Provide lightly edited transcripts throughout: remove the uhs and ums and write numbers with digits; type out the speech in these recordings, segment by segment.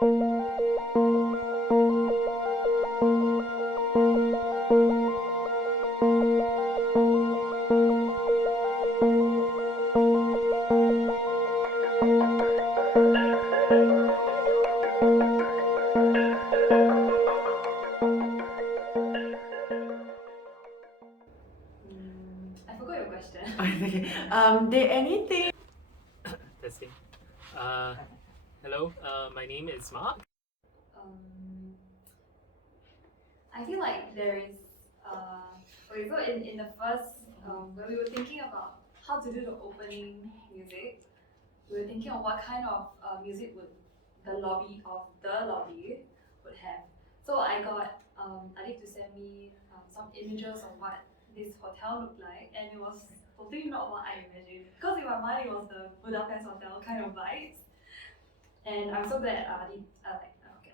I forgot your question. Okay. Did anything? Testing. Hello, my name is Mark. I feel like there is. Okay, so in the first, when we were thinking about how to do the opening music, we were thinking of what kind of music would the lobby would have. So I got Adik to send me some images of what this hotel looked like, and it was totally not what I imagined. Because in my mind it was the Budapest hotel kind of vibes. And I'm so glad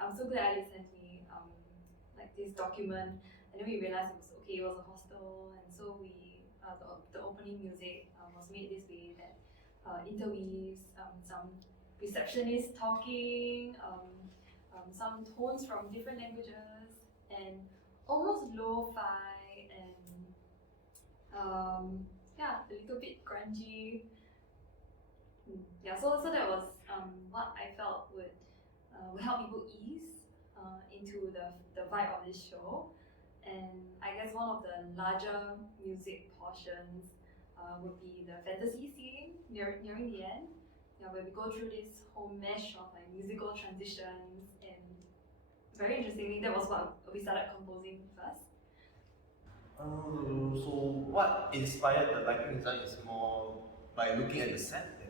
I'm so glad Ali sent me like this document, and then we realized it was okay. It was a hostel, and so the opening music was made this way that interweaves some receptionists talking, some tones from different languages, and almost lo-fi and yeah, a little bit grungy. Yeah, so that was what I felt would help people ease into the vibe of this show. And I guess one of the larger music portions would be the fantasy scene nearing the end. Yeah, where we go through this whole mesh of like musical transitions, and very interestingly, that was what we started composing first. So what inspired the lighting design is more by looking at the set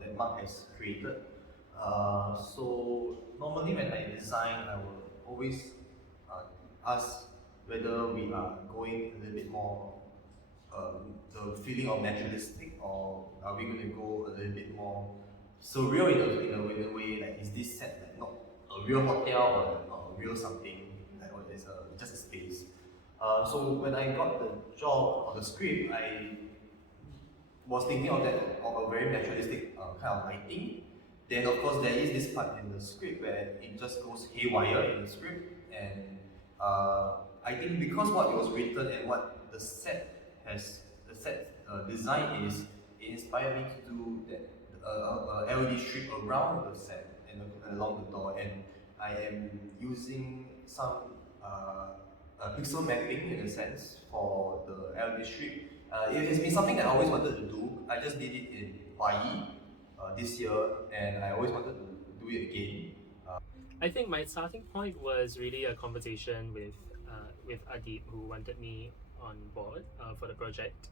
that Mark has created. So normally when I design, I will always uh, ask whether we are going a little bit more the feeling of naturalistic, or are we going to go a little bit more surreal in a way, like is this set like not a real hotel or a real something, like, or is just a space. So when I got the job or the script, I was thinking of that, of a very naturalistic kind of lighting. Then of course there is this part in the script where it just goes haywire in the script, and I think because what was written and what the set design is, it inspired me to do that LED strip around the set and along the door, and I am using some pixel mapping in a sense for the LED strip. It has been something that I always wanted to do. I just did it in Hawaii this year, and I always wanted to do it again. I think my starting point was really a conversation with Adib, who wanted me on board for the project.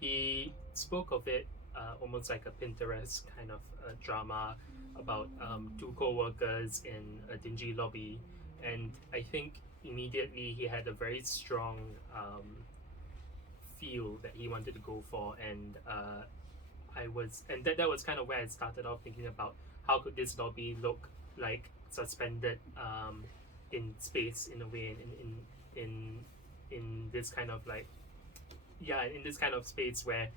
He spoke of it almost like a Pinterest kind of drama about two co-workers in a dingy lobby, and I think immediately he had a very strong feel that he wanted to go for, and that was kind of where I started off thinking about how could this lobby look like suspended in space in a way, in this kind of like, yeah, in this kind of space where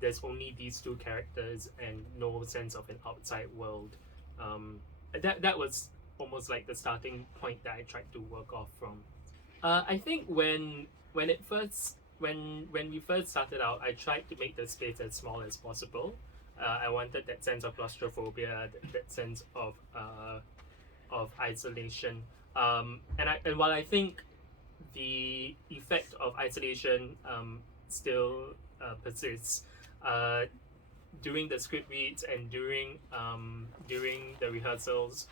there's only these two characters and no sense of an outside world. That was almost like the starting point that I tried to work off from. I think when we first started out, I tried to make the space as small as possible. I wanted that sense of claustrophobia, that sense of isolation. And while I think the effect of isolation still persists, during the script reads and during the rehearsals,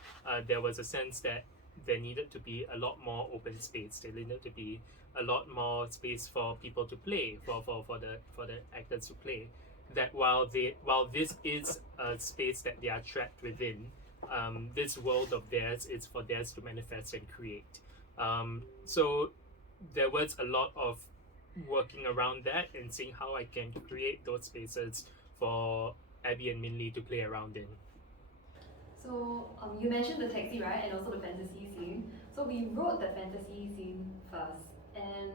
there was a sense that there needed to be a lot more open space. There needed to be a lot more space for people to play, for the actors to play. That while this is a space that they are trapped within, this world of theirs is for theirs to manifest and create. So there was a lot of working around that and seeing how I can create those spaces for Abby and Minli to play around in. So you mentioned the taxi, right, and also the fantasy scene. So we wrote the fantasy scene first, and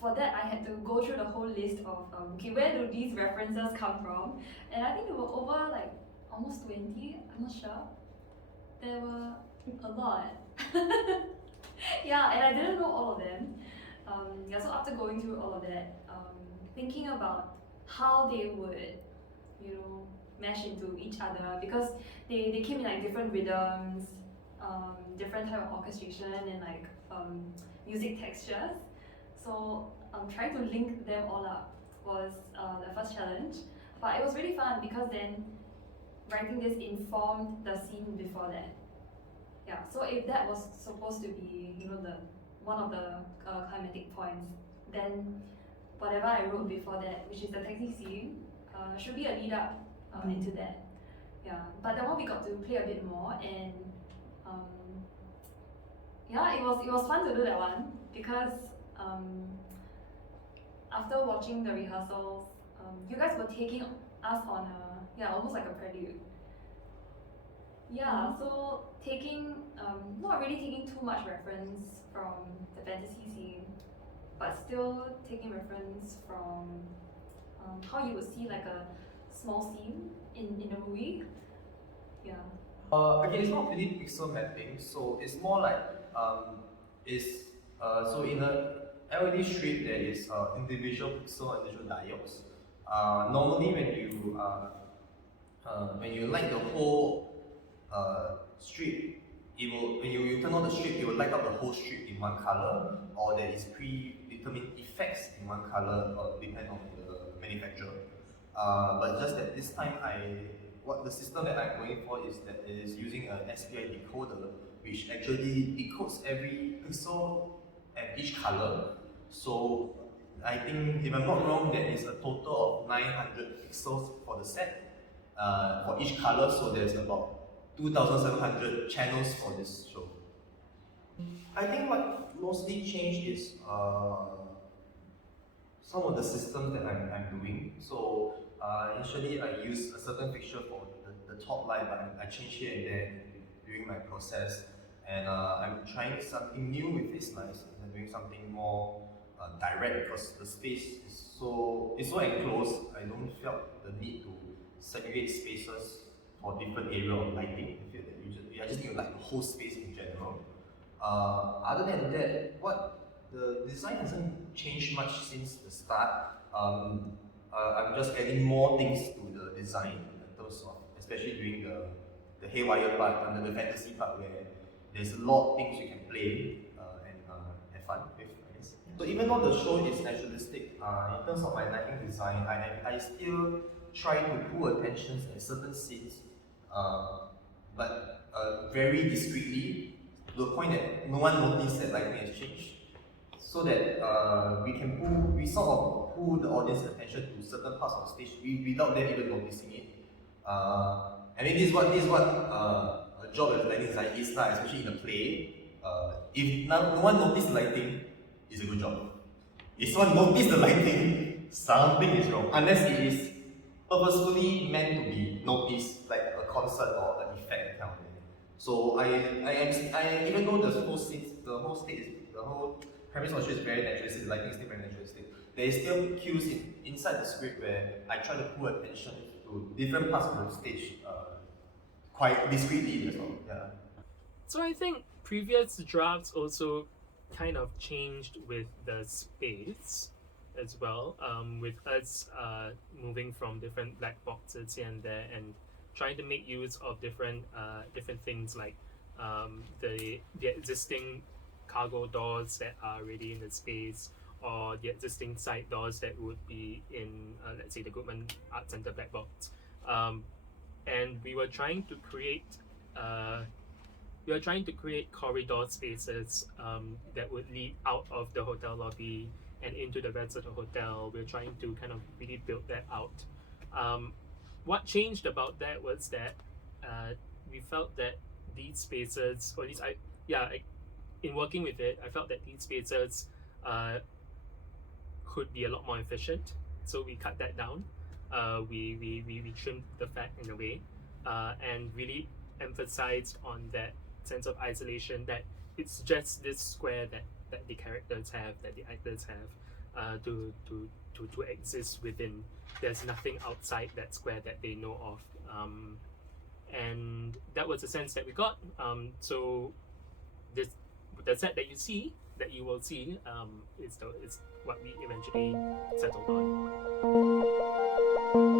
for that I had to go through the whole list of okay, where do these references come from? And I think there were over like almost 20. I'm not sure. there were a lot. Yeah, and I didn't know all of them. Yeah, so after going through all of that, thinking about how they would, mesh into each other, because they came in like different rhythms, different type of orchestration and like music textures. So trying to link them all up was the first challenge. But it was really fun because then writing this informed the scene before that. Yeah, so if that was supposed to be, the one of the climatic points, then whatever I wrote before that, which is the taxi scene, should be a lead up into that. Yeah, but that one we got to play a bit more, and um, yeah, it was fun to do that one because after watching the rehearsals, you guys were taking us on almost like a prelude. Yeah, so taking not really taking too much reference from the fantasy scene, but still taking reference from how you would see like a small scene in a movie. Yeah. Again, it's not really pixel mapping, so it's more like so in a LED strip there is individual pixel and individual diodes. Normally when you light the whole strip, it will when you turn on the strip, it will light up the whole strip in one color, or there is predetermined effects in one color, depending on the manufacturer. But just that this time, what the system that I'm going for is that it is using an SPI decoder, which actually decodes every pixel and each color. So I think, if I'm not wrong, there is a total of 900 pixels for the set for each color. So there's about 2,700 channels for this show. I think what mostly changed is some of the systems that I'm doing. So initially I used a certain fixture for the top light, but I changed here and there during my process. And I'm trying something new with this lights. I'm doing something more direct because the space is so enclosed. I don't felt the need to segregate spaces for different area of lighting. I feel that I just need to light the whole space in general. Other than that, the design hasn't changed much since the start. I'm just adding more things to the design in terms of, especially during the haywire part, under the fantasy part, where there's a lot of things you can play and have fun with, I guess. So even though the show is naturalistic, in terms of my lighting design, I still try to pull attention at certain scenes, but very discreetly, to the point that no one noticed that lighting has changed. So that we sort of pull the audience attention to certain parts of the stage without them even noticing it. I mean, this is what a job as lighting design is now, especially in a play. If no one noticed lighting, it's a good job. If someone noticed the lighting, something is wrong. Unless it is purposefully meant to be noticed, like a concert or an effect kind of thing. So I even though the whole premise of the show is very naturalistic, the lighting is still very naturalistic, there is still cues inside the script where I try to pull attention to different parts of the stage quite discreetly as well. Yeah. So I think previous drafts also kind of changed with the space as well, with us moving from different black boxes here and there and trying to make use of different things like the existing cargo doors that are already in the space, or the existing side doors that would be in let's say the Goodman Art Center black box, and we were trying to create corridor spaces that would lead out of the hotel lobby and into the rest of the hotel. We're trying to kind of really build that out. What changed about that was that we felt that these spaces, or at least in working with it, I felt that these spaces could be a lot more efficient. So we cut that down. We trimmed the fat in a way, and really emphasized on that sense of isolation, that it's just this square that the characters have, that the actors have, to exist within. There's nothing outside that square that they know of, and that was the sense that we got. So this the set that you will see is what we eventually settled on.